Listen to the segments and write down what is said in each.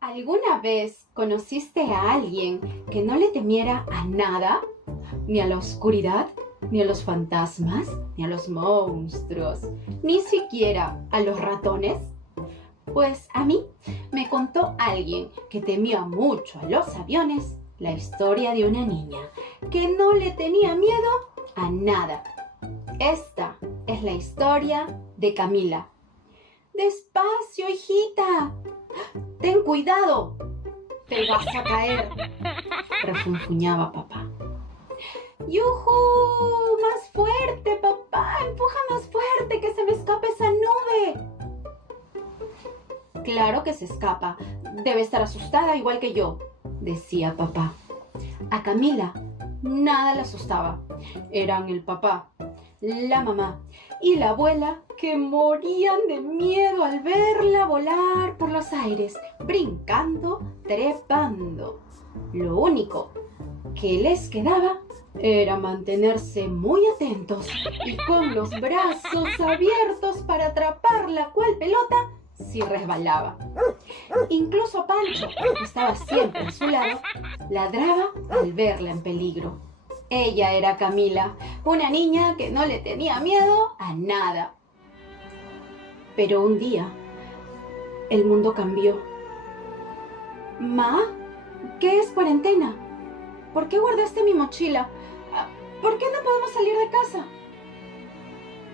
¿Alguna vez conociste a alguien que no le temiera a nada? Ni a la oscuridad, ni a los fantasmas, ni a los monstruos, ni siquiera a los ratones. Pues a mí me contó alguien que temía mucho a los aviones la historia de una niña que no le tenía miedo a nada. Esta es la historia de Camila. ¡Despacio, hijita! ¡Ten cuidado! ¡Te vas a caer!, refunfuñaba papá. ¡Yujú! ¡Más fuerte, papá! ¡Empuja más fuerte, que se me escape esa nube! Claro que se escapa. Debe estar asustada igual que yo, decía papá. A Camila nada le asustaba. Eran el papá, la mamá y la abuela que morían de miedo al verla volar por los aires, brincando, trepando. Lo único que les quedaba era mantenerse muy atentos y con los brazos abiertos para atraparla cual pelota si resbalaba. Incluso Pancho, que estaba siempre a su lado, ladraba al verla en peligro. Ella era Camila, una niña que no le tenía miedo a nada. Pero un día, el mundo cambió. ¿Ma? ¿Qué es cuarentena? ¿Por qué guardaste mi mochila? ¿Por qué no podemos salir de casa?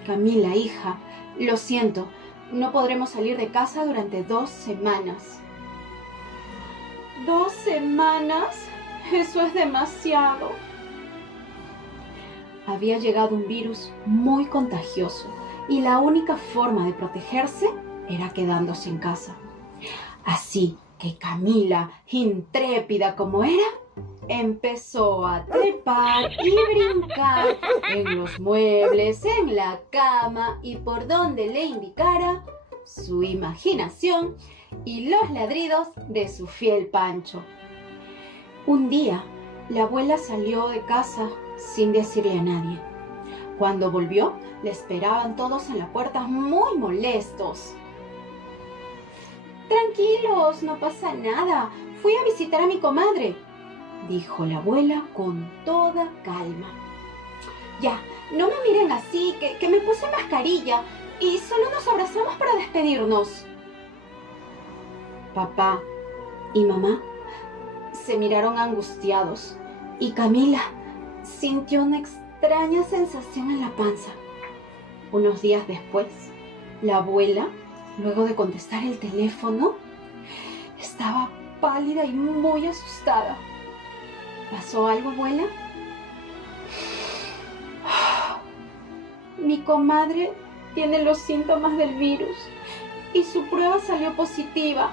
Camila, hija, lo siento, no podremos salir de casa durante 2 semanas. ¿2 semanas? Eso es demasiado. Había llegado un virus muy contagioso y la única forma de protegerse era quedándose en casa. Así que Camila, intrépida como era, empezó a trepar y brincar en los muebles, en la cama y por donde le indicara su imaginación y los ladridos de su fiel Pancho. Un día, la abuela salió de casa sin decirle a nadie. Cuando volvió, le esperaban todos en la puerta muy molestos. «Tranquilos, no pasa nada. Fui a visitar a mi comadre», dijo la abuela con toda calma. «Ya, no me miren así, que me puse mascarilla y solo nos abrazamos para despedirnos». Papá y mamá se miraron angustiados y Camila sintió una extraña sensación en la panza. Unos días después, la abuela, luego de contestar el teléfono, estaba pálida y muy asustada. ¿Pasó algo, abuela? Mi comadre tiene los síntomas del virus y su prueba salió positiva.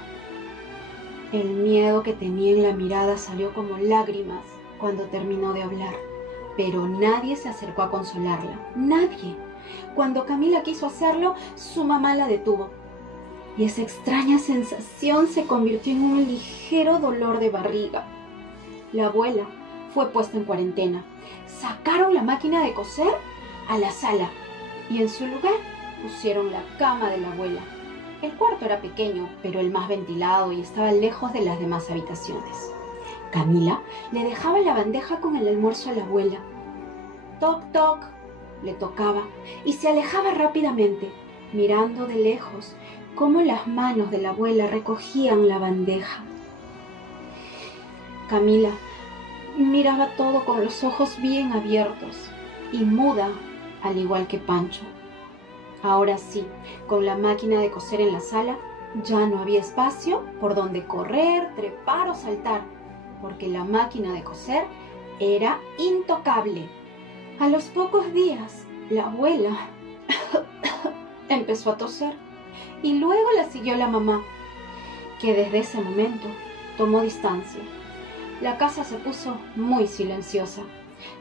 El miedo que tenía en la mirada salió como lágrimas cuando terminó de hablar, pero nadie se acercó a consolarla, nadie. Cuando Camila quiso hacerlo, su mamá la detuvo y esa extraña sensación se convirtió en un ligero dolor de barriga. La abuela fue puesta en cuarentena. Sacaron la máquina de coser a la sala y en su lugar pusieron la cama de la abuela. El cuarto era pequeño, pero el más ventilado y estaba lejos de las demás habitaciones. Camila le dejaba la bandeja con el almuerzo a la abuela. Toc, toc, le tocaba y se alejaba rápidamente, mirando de lejos cómo las manos de la abuela recogían la bandeja. Camila miraba todo con los ojos bien abiertos y muda, al igual que Pancho. Ahora sí, con la máquina de coser en la sala, ya no había espacio por donde correr, trepar o saltar, porque la máquina de coser era intocable. A los pocos días, la abuela empezó a toser y luego la siguió la mamá, que desde ese momento tomó distancia. La casa se puso muy silenciosa.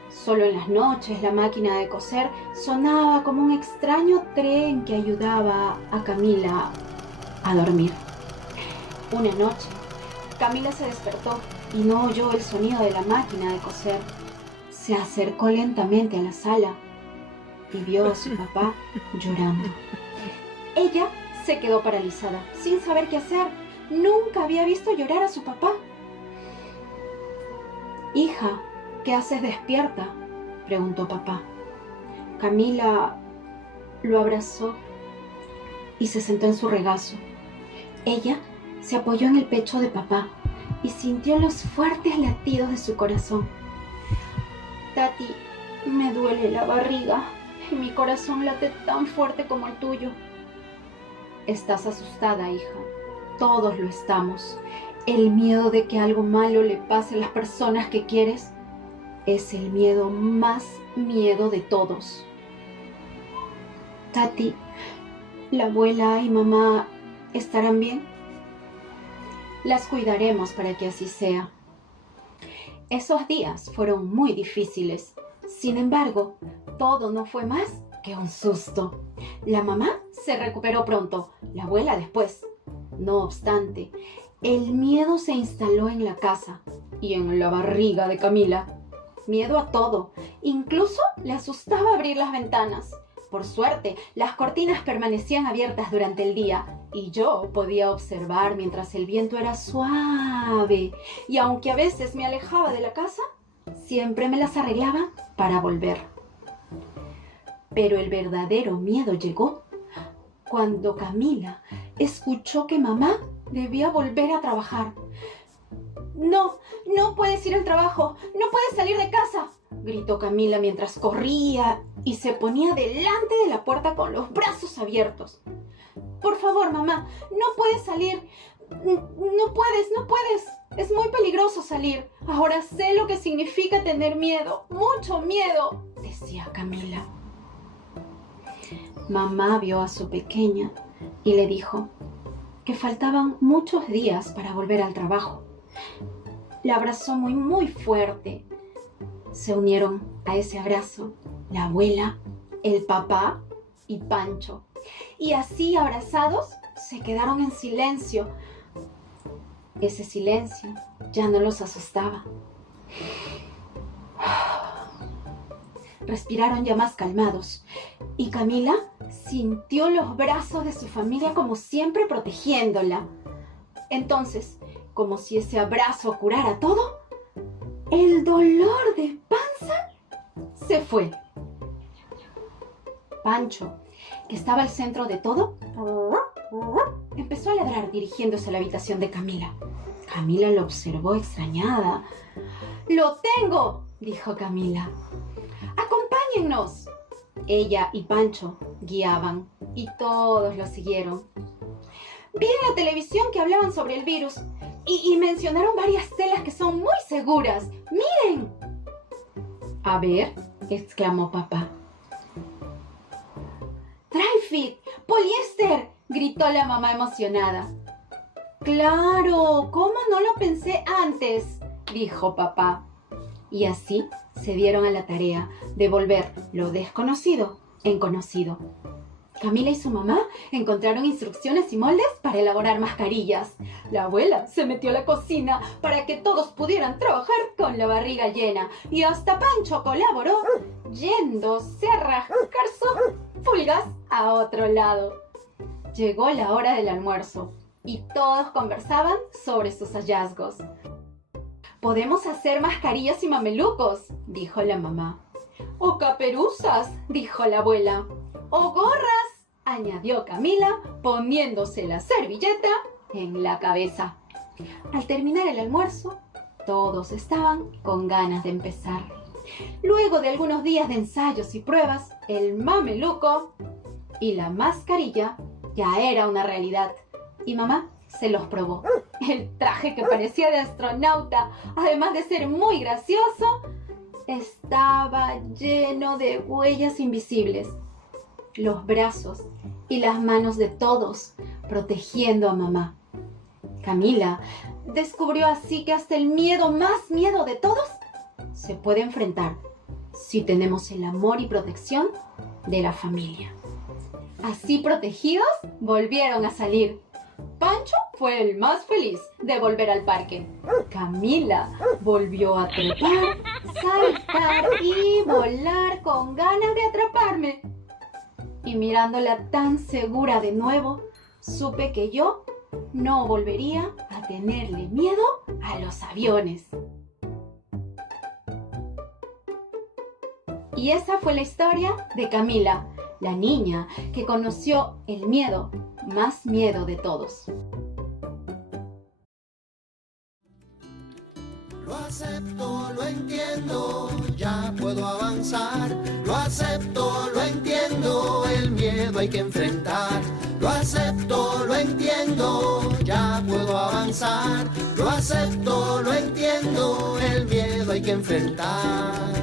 Solo en las noches la máquina de coser sonaba como un extraño tren que ayudaba a Camila a dormir. Una noche, Camila se despertó y no oyó el sonido de la máquina de coser. Se acercó lentamente a la sala y vio a su papá llorando. Ella se quedó paralizada, sin saber qué hacer. Nunca había visto llorar a su papá. «Hija, ¿qué haces despierta?», preguntó papá. Camila lo abrazó y se sentó en su regazo. Ella se apoyó en el pecho de papá y sintió los fuertes latidos de su corazón. «Tati, me duele la barriga y mi corazón late tan fuerte como el tuyo». «Estás asustada, hija. Todos lo estamos. El miedo de que algo malo le pase a las personas que quieres es el miedo más miedo de todos». «Tati, ¿la abuela y mamá estarán bien?». «Las cuidaremos para que así sea». Esos días fueron muy difíciles. Sin embargo, todo no fue más que un susto. La mamá se recuperó pronto, la abuela después. No obstante, el miedo se instaló en la casa y en la barriga de Camila. Miedo a todo, incluso le asustaba abrir las ventanas. Por suerte, las cortinas permanecían abiertas durante el día y yo podía observar mientras el viento era suave. Y aunque a veces me alejaba de la casa, siempre me las arreglaba para volver. Pero el verdadero miedo llegó cuando Camila escuchó que mamá debía volver a trabajar. «No, no puedes ir al trabajo, no puedes salir de casa», gritó Camila mientras corría y se ponía delante de la puerta con los brazos abiertos. «Por favor, mamá, no puedes salir. No puedes. Es muy peligroso salir. Ahora sé lo que significa tener miedo, mucho miedo», decía Camila. Mamá vio a su pequeña y le dijo que faltaban muchos días para volver al trabajo. La abrazó muy fuerte. Se unieron a ese abrazo la abuela, el papá y Pancho. Y así, abrazados, se quedaron en silencio. Ese silencio ya no los asustaba. Respiraron ya más calmados y Camila sintió los brazos de su familia como siempre protegiéndola. Entonces, como si ese abrazo curara todo, el dolor de panza se fue. Pancho, que estaba al centro de todo, empezó a ladrar dirigiéndose a la habitación de Camila. Camila lo observó extrañada. «¡Lo tengo!», dijo Camila. «¡Acompáñennos!». Ella y Pancho guiaban y todos lo siguieron. «Vi en la televisión que hablaban sobre el virus y mencionaron varias telas que son muy seguras. ¡Miren!». «A ver», exclamó papá. «Dry-fit, poliéster», gritó la mamá emocionada. «Claro, ¿cómo no lo pensé antes?», dijo papá. Y así se dieron a la tarea de volver lo desconocido en conocido. Camila y su mamá encontraron instrucciones y moldes para elaborar mascarillas. La abuela se metió a la cocina para que todos pudieran trabajar con la barriga llena. Y hasta Pancho colaboró, yéndose a rascar sus pulgas a otro lado. Llegó la hora del almuerzo y todos conversaban sobre sus hallazgos. «Podemos hacer mascarillas y mamelucos», dijo la mamá. «O caperuzas», dijo la abuela. «O gorras», añadió Camila, poniéndose la servilleta en la cabeza. Al terminar el almuerzo, todos estaban con ganas de empezar. Luego de algunos días de ensayos y pruebas, el mameluco y la mascarilla ya era una realidad. Y mamá se los probó. El traje, que parecía de astronauta, además de ser muy gracioso, estaba lleno de huellas invisibles. Los brazos y las manos de todos protegiendo a mamá. Camila descubrió así que hasta el más miedo de todos se puede enfrentar si tenemos el amor y protección de la familia. Así protegidos, volvieron a salir. Pancho fue el más feliz de volver al parque. Camila volvió a trepar, saltar y volar con ganas de atraparme. Y mirándola tan segura de nuevo, supe que yo no volvería a tenerle miedo a los aviones. Y esa fue la historia de Camila, la niña que conoció el miedo, más miedo de todos. Lo acepto, lo entiendo, ya puedo avanzar. Lo acepto, lo entiendo, el miedo hay que enfrentar. Lo acepto, lo entiendo, ya puedo avanzar. Lo acepto, lo entiendo, el miedo hay que enfrentar.